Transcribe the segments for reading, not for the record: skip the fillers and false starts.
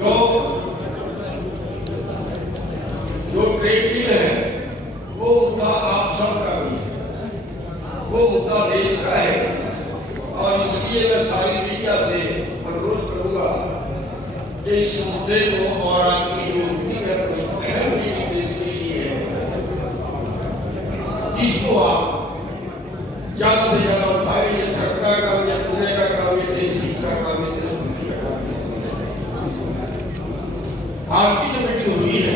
जो जो trade deal है वो मुद्दा आप सबका भी है, वो मुद्दा देश का है। और इसलिए मैं सारी मीडिया से अनुरोध करूंगा कि इस मुद्दे को और आपकी जो मीटिंग है अहम मीटिंग देश के लिए है, इसको आप ज्यादा से ज्यादा उठाए। ये धर्म का काम, ये पुण्य का काम, ये देश हित का काम, ये देशभक्ति का काम आपकी जो मीटिंग हुई है,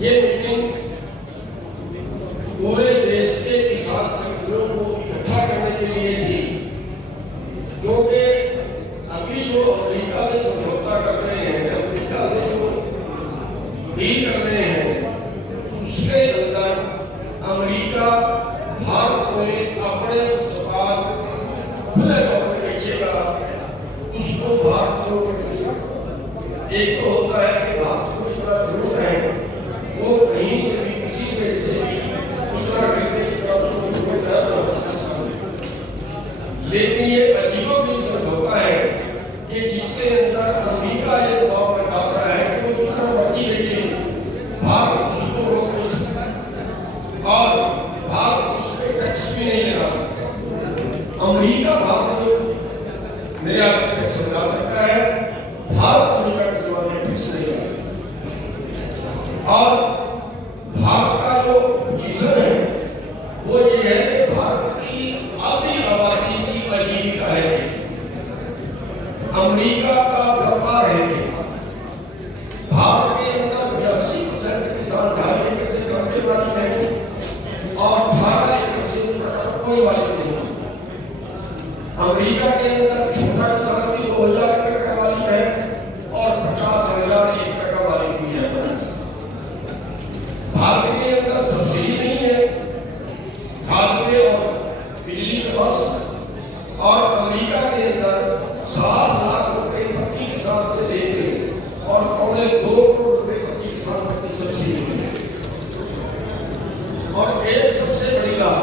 ये मीटिंग पूरे देश के किसान संगठनों को इकट्ठा करने के लिए थी, क्योंकि अभी जो अमेरिका से समझौता कर रहे हैं, अमेरिका से जो डील कर रहे हैं, उसके अंदर अमेरिका भारत में अपने उत्पाद खुले तौर पर बेचेगा। उसको भारत को एक तो होता है कि भारत को जितना जरूरत है वो कहीं से भी किसी देश से भी उतना खरीदने जितना उसको जरूरत है बहुत सस्ता है। लेकिन ये अजीबोगरीब समझौता है कि जिसके अंदर अमेरिका ये दबाव में डाल रहा है कि वो जितना मर्जी बेचे, भारत उसको रोक नहीं सकता और भारत उसके टैक्स भी नहीं लगा सकता। अमेरिका भारत को निर्यात टैक्स लगा सकता है, भारत अमेरिका के जमाने टैक्स नहीं लगा सकता। और भारत का जो पोजीशन है वो ये है कि भारत की आधी आबादी की आजीविका है, अमेरिका का व्यापार है। भारत के अंदर 80% किसान 2.5 एकड़ से कम के मालिक हैं और 18 एकड़ से कोई मालिक नहीं। अमेरिका के अंदर छोटा किसान भी 2000 एकड़ का मालिक है और 50,000 एकड़ का मालिक भी है। भारत के अंदर सब्सिडी नहीं है खाद्य और बिजली के बस, और अमेरिका के अंदर 7 लाख रुपए प्रति किसान से लेकर और 2.25 करोड़ रुपए प्रति किसान प्रति सब्सिडी। और एक सबसे बड़ी बात,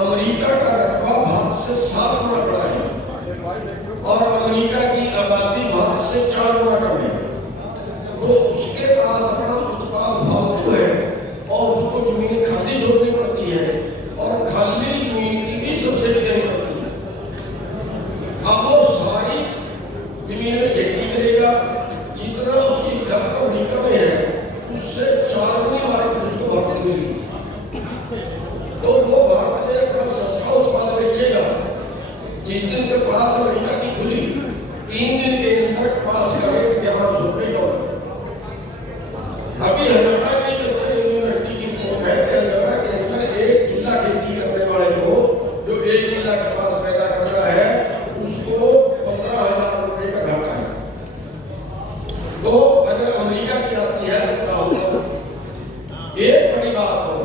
अमेरिका का रकबा भारत से 7 गुना बड़ा है और अमेरिका की आबादी भारत से 4 गुना कम है। तो उसके पास अपना उत्पाद फालतू है और उसको जमीन खाली छोड़नी पड़ती है और खाली जमीन की भी सब्सिडी देनी पड़ती है। अब वो सारी जमीन में खेती करेगा, जितना उसकी खपत अमेरिका में है उससे 4 गुनी मार्केट उसको भारत मिलेगी। तो वो भारत में अपना सस्ता उत्पाद बेचेगा। जिस दिन कपास अमेरिका की खुली, 3 दिन के अंदर कपास का रेट 1100 रुपये डॉलर। अभी हरियाणा की कल्चर यूनिवर्सिटी की रिपोर्ट है कि हरियाणा के अंदर 1 किला खेती करने वाले को जो 1 किला कपास पैदा कर रहा है उसको 15,000 रुपये का घाटा है। तो अगर अमेरिका की आती है तो क्या होगा? एक बड़ी बात हो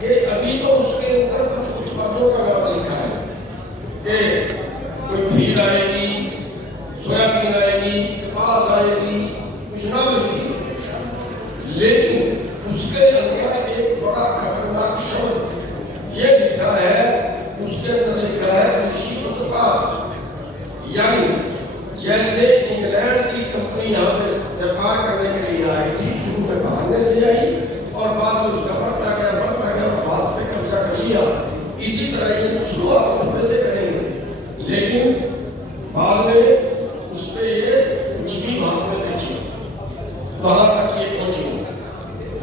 कि अभी तो उसके अंदर कुछ उत्पादों का नाम लिखा है कि कोई फीड आएगी, सोयाबीन आएगी, कपास आएगी, कुछ नाम लिखी, लेकिन उसके अंदर एक बड़ा खतरनाक शब्द ये लिखा है, उसके अंदर लिखा है कृषि उत्पाद। यानी जैसे इंग्लैंड की कंपनी यहाँ पे व्यापार करने के लिए आई थी, शुरू में भागने से आई और बाद में उसका बढ़ता गया और भारत पे कब्जा कर लिया। इसी तरह ये शुरुआत रुपये से करेंगे, लेकिन बाद में उस पर ये कुछ भी भारत में बेचे, वहां तक ये पहुंचे।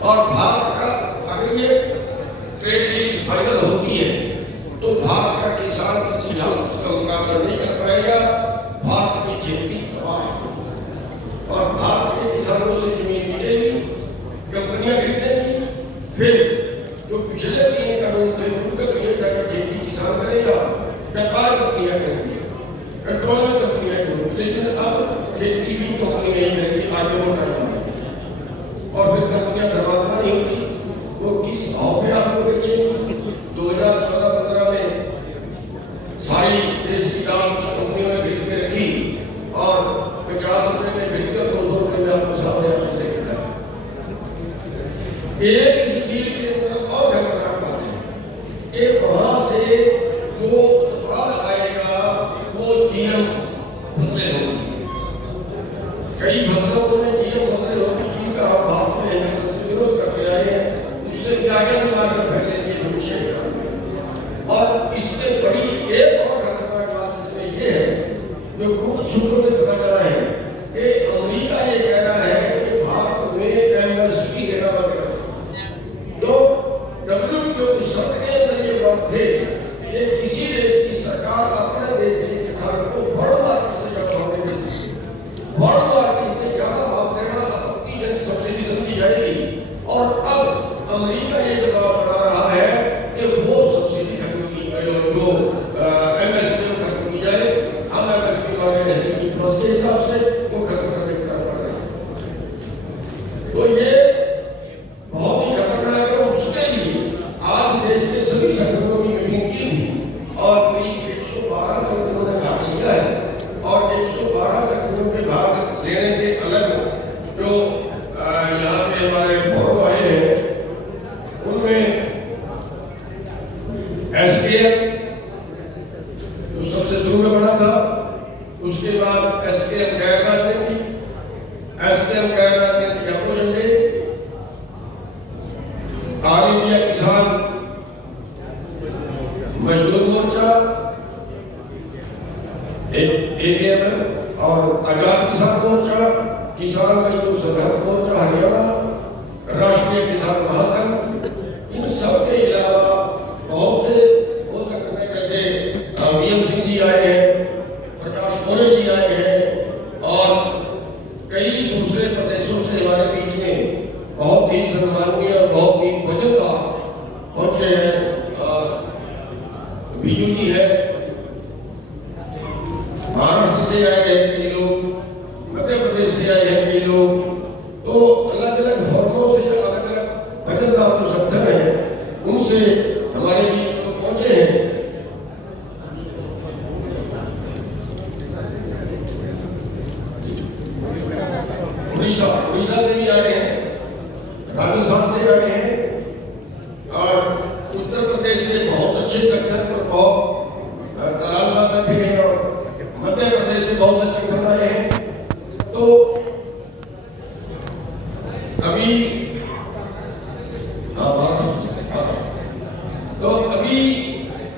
और भारत का अगर ये ट्रेड डील फाइनल होती है तो भारत का किसान किसी हालत का मुकाबला नहीं कर पाएगा। भारत की खेती तबाह है और भारत के किसानों से जमीन मिलेगी, कंपनियां खरीदेंगी, फिर जो पिछले 3 कानून थे उनके लिए जाकर खेती किसान करेगा, व्यापार कंपनियां करेंगी, पेट्रोलियम कंपनियां करेंगी। लेकिन अब खेती भी कंपनी नहीं करेंगी, आगे वो करना है और फिर कंपनियां बर्बाद नहीं होगी, वो किस भाव पे आपको बेचेंगी? 2014-15 में सारी देश की दाल कुछ कंपनियों ने खरीद के रखी और 50 रुपए में खरीद कर 200 रुपए में आपको सामने आने लेके जाए। एक इस डील के अंदर और खतरनाक बात है कि वहां से जो उत्पाद आएगा वो जीएम फसलें होंगी। कई भद्रों में जीएम भद्रे होगी जिनका आप में एमएसएस से विरोध करके आए हैं, उससे भी आगे दिमाग में फैलेंगे भविष्य का। और इससे बड़ी एक और खतरनाक बात इसमें ये है, जो गुप्त सूत्रों से पता चला है कि अमेरिका ये कह रहा है कि भारत में एमएसपी देना बंद कर दो। तो डब्ल्यूटीओ की शर्त के अंदर ये बात थे कि किसी देश की सरकार अपने देश के किसान को वर्ल्ड मार्केट से ज्यादा भाव नहीं देती, वर्ल्ड मार्केट से ज्यादा भाव देना आपत्तिजनक सब्सिडी समझी जाएगी। और अब अमेरिका ये दबाव बना रहा है कि वो सब्सिडी खत्म की जाए और जो एमएसपी खत्म की जाए। हम एमएसपी वाले के हिसाब से वो खत्म करने का पड़ रहा है। तो ये बहुत ही खतरनाक है। उसके लिए आज देश के सभी संगठनों की मीटिंग की थी और करीब 112 संगठनों ने भाग लिया है। और 112 संगठनों के भाग लेने के अलग जो यहाँ पे हमारे फोरम आए हैं, उनमें एसकेएम जो सबसे शुरू में बना था, उसके बाद एसकेएम गैर राजनीतिक, एसकेएम गैर राजनीतिक यादव झंडे, ऑल इंडिया किसान मजदूर मोर्चा, एबीएमएम और आजाद किसान मोर्चा, किसान मजदूर संघर्ष मोर्चा हरियाणा, राष्ट्रीय किसान महासंघ, इन सब के अलावा बहुत से हो सकते हैं, जैसे वीएम सिंह जी आए हैं, प्रकाश मोरे जी आए हैं और कई दूसरे प्रदेशों से हमारे बीच में बहुत ही सम्माननीय और बहुत ही वजनदार पहुंचे हैं। बीजू जी है, महाराष्ट्र से आए हैं कई लोग, मध्य प्रदेश से आए हैं कई लोग। तो अलग अलग फॉर्मों से जो अलग अलग वजनदार जो संगठन है, उनसे हमारे बीच में पहुंचे हैं। उड़ीसा से भी आए हैं, राजस्थान से आए हैं और उत्तर प्रदेश से बहुत अच्छे संगठन और बहुत दलाल साहब बैठे हैं और मध्य प्रदेश से बहुत से संगठन आए हैं। तो अभी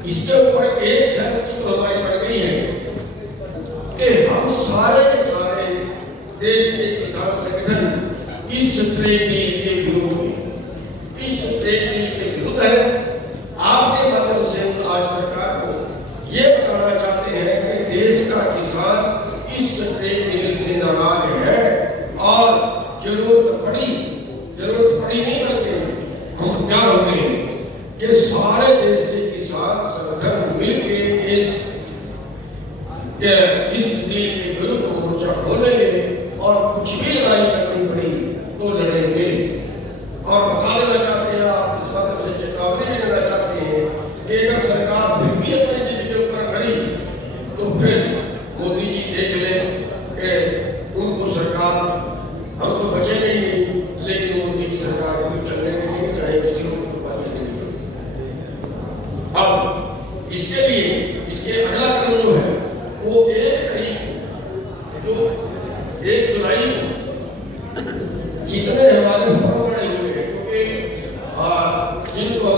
इसके ऊपर एक सहमति तो हमारी बढ़ गई है कि हम सारे के सारे देश के किसान संगठन इस ट्रेड डील के विरोध में, इस ट्रेड डील के विरुद्ध है। आपके माध्यम से आज सरकार को ये बताना चाहते हैं कि देश का किसान इस ट्रेड डील से नाराज है और जरूरत पड़ी नहीं, बल्कि हम क्या होते हैं कि सारे देश के किसान संगठन मिलकर इस डील के विरुद्ध मोर्चा खोलेंगे और कुछ भी लड़ाई करनी पड़ी तो लड़ेंगे। और बता देना चाहते हैं, आप इस माध्यम से चेतावनी भी देना चाहते हैं कि अगर सरकार फिर भी अपने जिद के ऊपर खड़ी तो फिर मोदी जी देख लें कि उनको सरकार, हम तो बचे नहीं, लेकिन मोदी की सरकार को चलने देंगे, चाहे किसी को अब इसके लिए इसके अगला कदम जो है वो 1 जुलाई जितने हमारे फॉर्म बने हुए हैं, क्योंकि जिनको